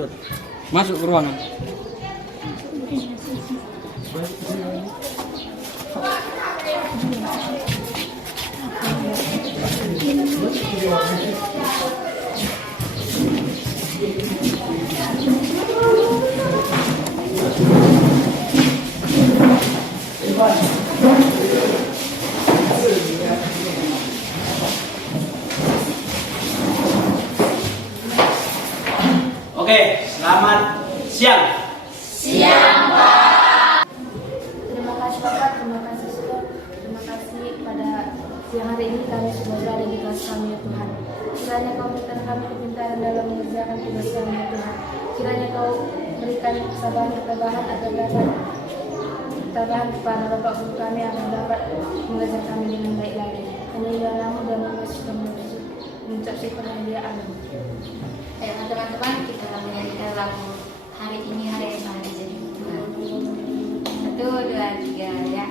lanjut. Masuk ke ruangan. Oke, selamat siang. Siang, Pak. Terima kasih Bapak, terima kasih Suster, terima kasih pada siang hari ini kami sudah berada di kelas kami ya Tuhan. Kiranya Kau berikan kami kepintaran dalam mengerjakan tugas kami ya Tuhan. Kiranya Kau berikan kesabaran ketabahan agar dapat ketabahan kepada Bapak Guru kami agar dapat mengajar kami dengan baik lagi. Hanya dalam nama dan nama Yesus mengucap syukur dan dia amin. Ayo teman-teman, kita menyanyikan lagu hari ini hari yang sangat jadi Tuhan. 1, 2, 3 ya.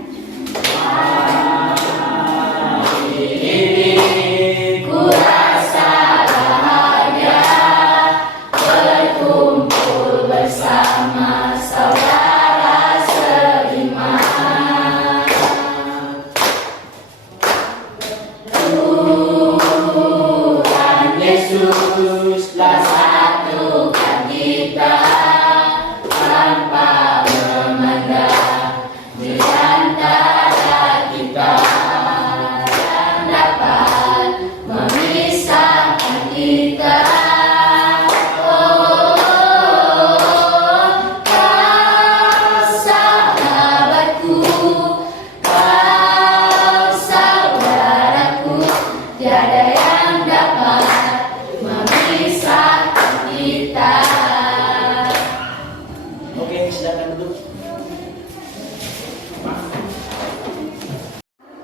Hari ini ku rasa bahagia berkumpul bersama saudara seiman. Tuhan Yesus satukan kita tanpa memandang di antara kita yang dapat memisahkan kita. Oh, kau sahabatku, kau saudaraku, tiada yang dapat memisahkan kita. Oke, silakan duduk.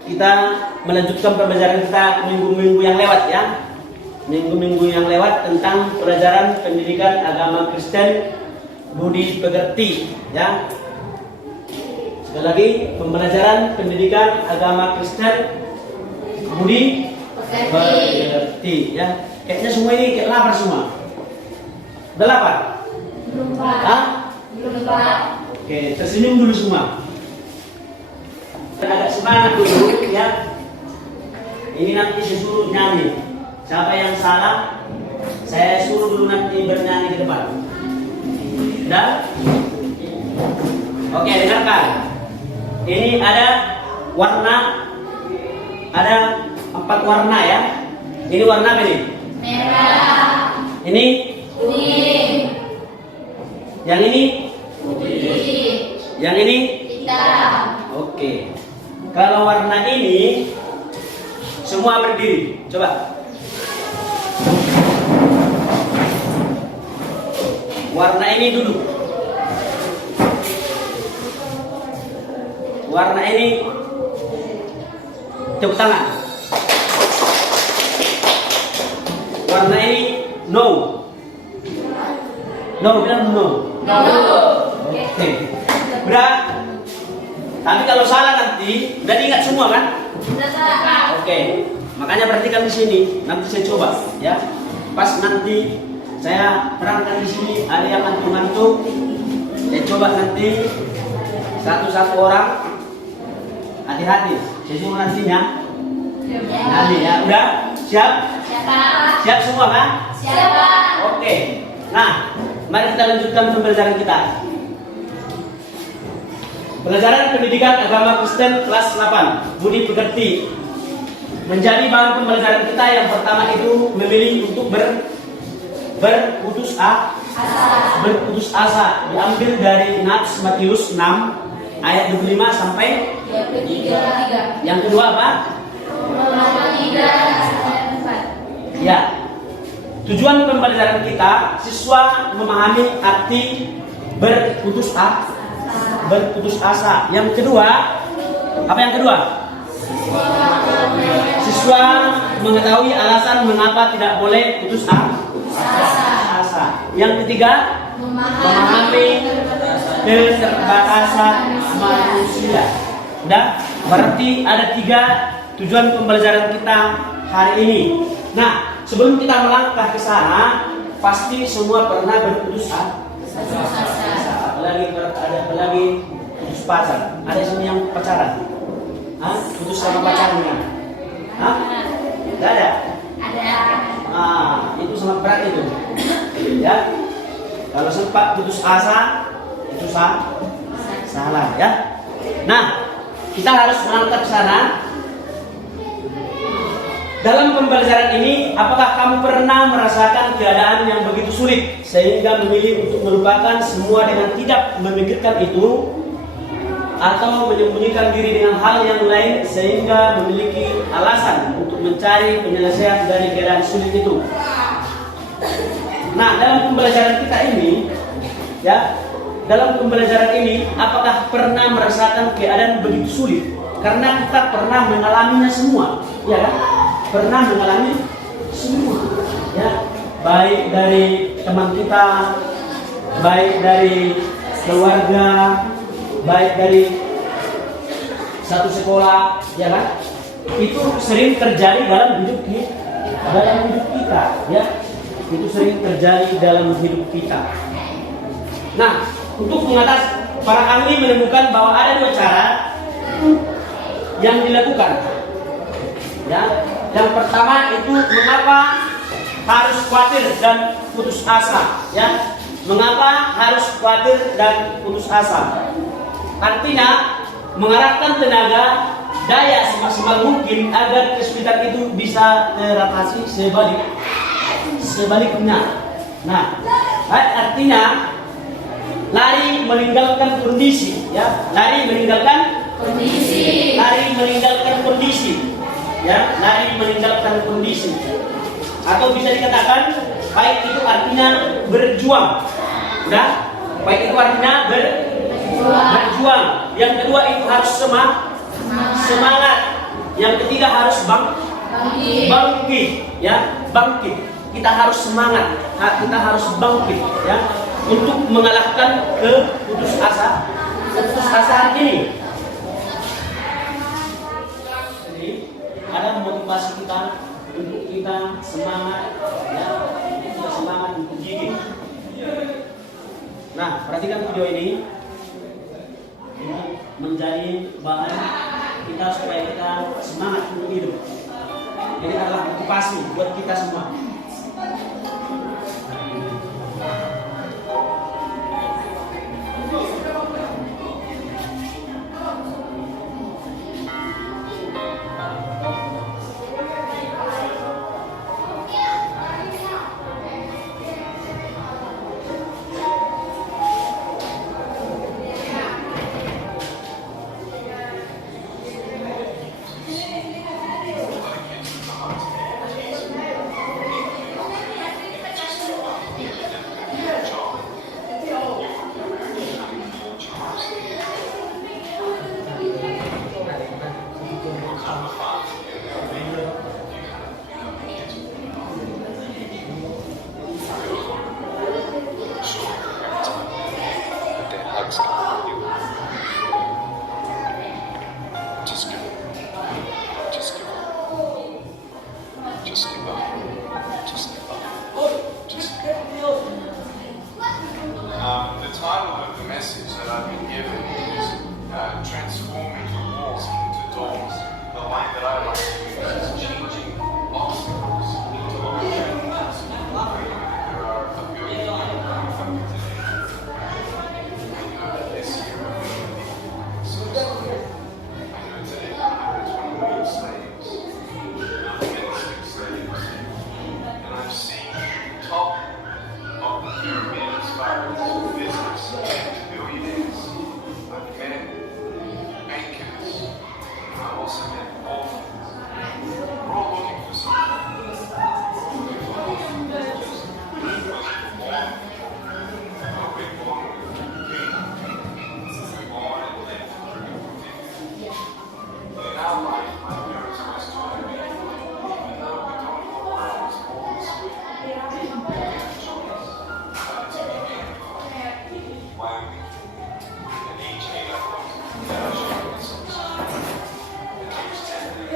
Kita melanjutkan pembelajaran kita minggu-minggu yang lewat ya. Minggu-minggu yang lewat tentang pelajaran pendidikan agama Kristen budi pekerti ya. Sekali lagi, pembelajaran pendidikan agama Kristen budi pekerti ya. Kayaknya semua ini kayak lapar semua. Udah lapar? Belum Pak. Hah? Belum Pak. Oke, tersenyum dulu semua. Agak semangat dulu ya. Ini nanti saya suruh nyanyi. Siapa yang salah, saya suruh dulu nanti bernyanyi ke depan. Dah? Oke, dengarkan. Ini ada warna, ada 4 warna ya. Ini warna apa ini? Merah, Ini, kuning, yang ini, putih, yang ini. hitam. Oke. Kalau warna ini semua berdiri. Coba. Warna ini duduk. Warna ini tepuk tangan. Warna ini no. No, bilang no. No. Oke. Udah. Tapi kalau salah nanti udah diingat semua kan? Sudah. Oke. Makanya perhatikan di sini. Nanti saya coba ya. Pas nanti saya terangkan di sini ada yang ngantuk-ngantuk. Saya coba nanti satu-satu orang. Hati-hati. Saya suruh nantinya. Nanti ya. Udah? Siap? Siapa? Siap semua kan? Siapa? Oke. Nah, mari kita lanjutkan pembelajaran kita. Pelajaran pendidikan agama Kristen kelas 8 budi pekerti. Menjadi bahan pembelajaran kita yang pertama itu memilih untuk berputus asa. Diambil dari Nats Matius 6 ayat 25 sampai 23. yang kedua apa? Roma 3 ayat 4. Ya. Tujuan pembelajaran kita siswa memahami arti berputus asa. Yang kedua, apa yang kedua? Siswa mengetahui alasan mengapa tidak boleh putus asa. Yang ketiga, memahami keterbatasan manusia. Udah, berarti ada 3 tujuan pembelajaran kita hari ini. Nah, sebelum kita melangkah ke sana, pasti semua pernah berputus asa. Apalagi putus pacar. Ada yang pacaran? Hah? Putus sama pacarnya? Hah? Tidak ada? Ada. Itu sangat berat itu. Ya. Kalau sempat putus asa, itu salah ya. Nah, kita harus melangkah ke sana. Dalam pembelajaran ini, apakah kamu pernah merasakan keadaan yang begitu sulit sehingga memilih untuk melupakan semua dengan tidak memikirkan itu, atau menyembunyikan diri dengan hal yang lain sehingga memiliki alasan untuk mencari penyelesaian dari keadaan sulit itu? Nah, dalam pembelajaran kita ini, ya, dalam pembelajaran ini, apakah pernah merasakan keadaan begitu sulit? Karena kita pernah mengalaminya semua, ya kan? Pernah mengalami semua, ya, baik dari teman kita, baik dari keluarga, baik dari satu sekolah, ya kan? Itu sering terjadi dalam hidup kita, ya. Itu sering terjadi dalam hidup kita. Nah, untuk mengatasi, para ahli menemukan bahwa ada 2 cara yang dilakukan. Ya, yang pertama itu mengapa harus khawatir dan putus asa, ya. Mengapa harus khawatir dan putus asa? Artinya mengarahkan tenaga daya semaksimal mungkin agar kesulitan itu bisa teratasi sebaliknya. Nah, artinya lari meninggalkan kondisi, ya. Lari meninggalkan kondisi. Ya, lari meninggalkan kondisi. Atau bisa dikatakan baik itu artinya berjuang. Nah, baik itu artinya berjuang. Yang kedua itu harus semangat. Yang ketiga harus bangkit, ya, bangkit. Kita harus semangat, kita harus bangkit, ya, untuk mengalahkan keputusasaan ini. Ada motivasi kita untuk kita semangat, ya, kita semangat untuk gigih. Nah, perhatikan video ini untuk menjadi bahan kita supaya kita semangat untuk hidup. Ini adalah motivasi buat kita semua. The title of the message that I've been given is Transforming Walls into Doors. The line that I like to use is changing obstacles into opportunities. There are a billion people coming from today. This year, a billion people suicide. I know today 120 million slaves, 26 slaves. And I've seen top of the pyramid as far as business and billionaires. I've met bankers. I've also met orphans. We're all looking for something. We're all looking for just because we're born. We're born with a king. We're born and live through it. In our life, my parents always told me, even though we don't know where I was born this way, we have a choice. Wyoming, and each day I went to the ocean. And I was 10.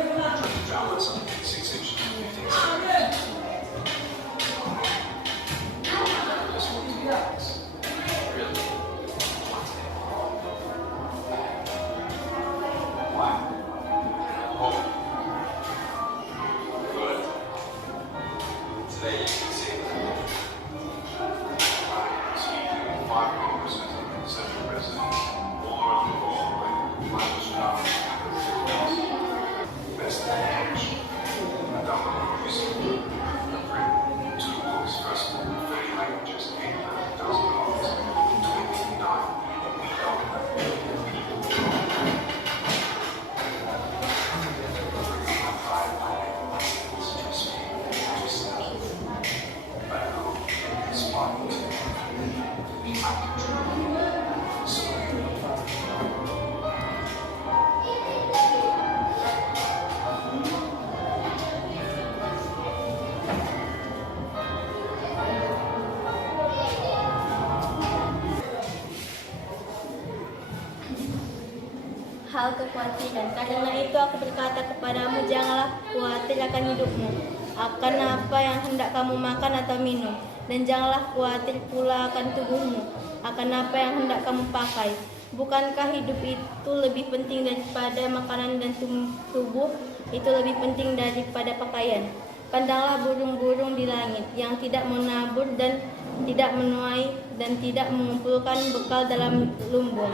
hal kekhawatiran. Karena itu aku berkata kepadamu, janganlah khawatir akan hidupmu, akan apa yang hendak kamu makan atau minum, dan janganlah khawatir pula akan tubuhmu, akan apa yang hendak kamu pakai. Bukankah hidup itu lebih penting daripada makanan dan tubuh itu lebih penting daripada pakaian? Pandanglah burung-burung di langit yang tidak menabur dan tidak menuai dan tidak mengumpulkan bekal dalam lumbung,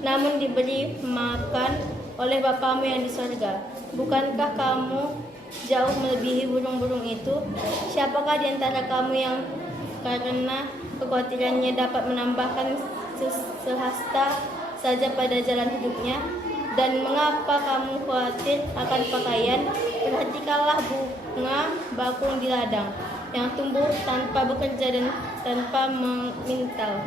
namun diberi makan oleh Bapamu yang di sorga. Bukankah kamu jauh melebihi burung-burung itu? Siapakah di antara kamu yang karena kekhawatirannya dapat menambahkan sehasta saja pada jalan hidupnya? Dan mengapa kamu khawatir akan pakaian? Perhatikanlah bunga bakung di ladang, yang tumbuh tanpa bekerja dan tanpa memintal.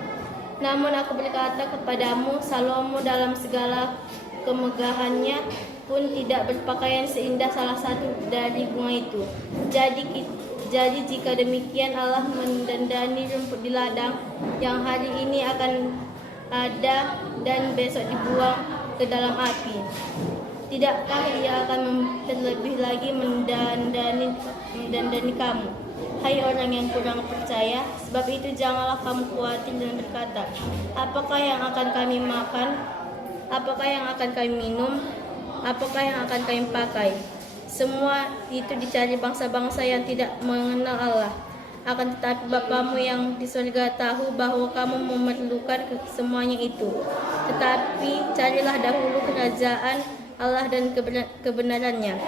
Namun aku berkata kepadamu, Salomo dalam segala kemegahannya pun tidak berpakaian seindah salah satu dari bunga itu. Jadi jika demikian Allah mendandani rumput di ladang yang hari ini akan ada dan besok dibuang ke dalam api, tidakkah ia akan terlebih lagi mendandani kamu, hai orang yang kurang percaya? Sebab itu janganlah kamu khawatir dan berkata, apakah yang akan kami makan, apakah yang akan kami minum, apakah yang akan kami pakai? Semua itu dicari bangsa-bangsa yang tidak mengenal Allah. Akan tetapi Bapamu yang di surga tahu bahwa kamu memerlukan semuanya itu. Tetapi carilah dahulu kerajaan Allah dan kebenarannya.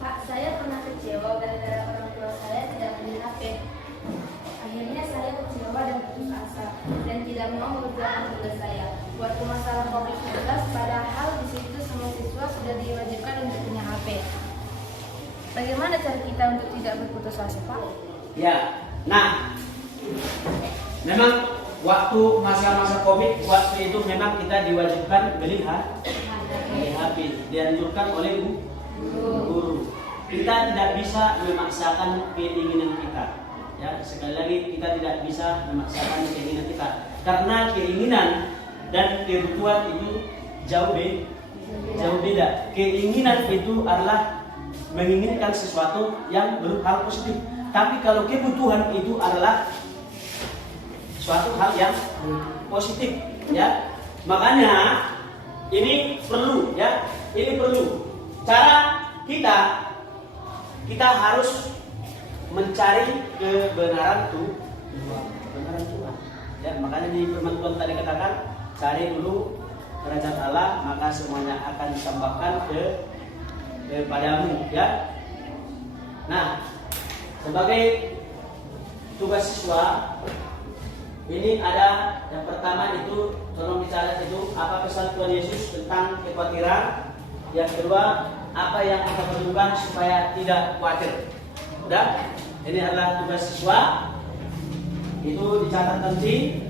Pak, saya pernah kecewa gara-gara orang tua saya tidak beli HP. Akhirnya saya kecewa dan putus asa dan tidak mau mengerjakan tugas saya. Waktu masalah COVID-19, padahal di situ semua siswa sudah diwajibkan untuk punya HP. Bagaimana cara kita untuk tidak berputus asa, Pak? Ya, nah, memang waktu masa-masa COVID, waktu itu memang kita diwajibkan beli HP, dianjurkan oleh guru. Kita tidak bisa memaksakan keinginan kita. Ya, sekali lagi kita tidak bisa memaksakan keinginan kita, karena keinginan dan kebutuhan itu jauh beda. Keinginan itu adalah menginginkan sesuatu yang hal positif. Tapi kalau kebutuhan itu adalah suatu hal yang positif, ya. Makanya ini perlu, ya. Ini perlu. Cara kita harus mencari kebenaran Tuhan. Ya, makanya di firman Tuhan tadi katakan, cari dulu kerajaan Allah, maka semuanya akan ditambahkan kepadamu, ya. Nah, sebagai tugas siswa ini ada yang pertama itu, tolong dicatat itu, apa pesan Tuhan Yesus tentang kekhawatiran. Yang kedua, apa yang kita perlukan supaya tidak khawatir. Udah, ini adalah tugas siswa. Itu dicatat nanti,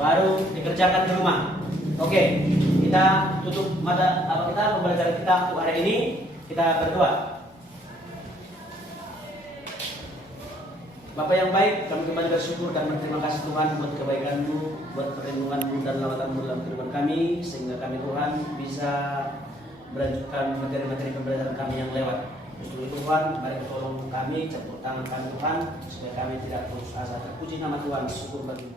baru dikerjakan di rumah. Oke, kita tutup pembelajaran kita untuk hari ini. Kita berdoa. Bapa yang baik, kami kembali bersyukur dan berterima kasih Tuhan buat kebaikan-Mu, buat perlindungan-Mu dan lawatan-Mu dalam kehidupan kami, sehingga kami Tuhan bisa melanjutkan materi-materi pembelajaran kami yang lewat. Justru itu Tuhan, mari tolong kami, campur tangan kami Tuhan, supaya kami tidak putus asa. Terpuji nama Tuhan, syukur bagi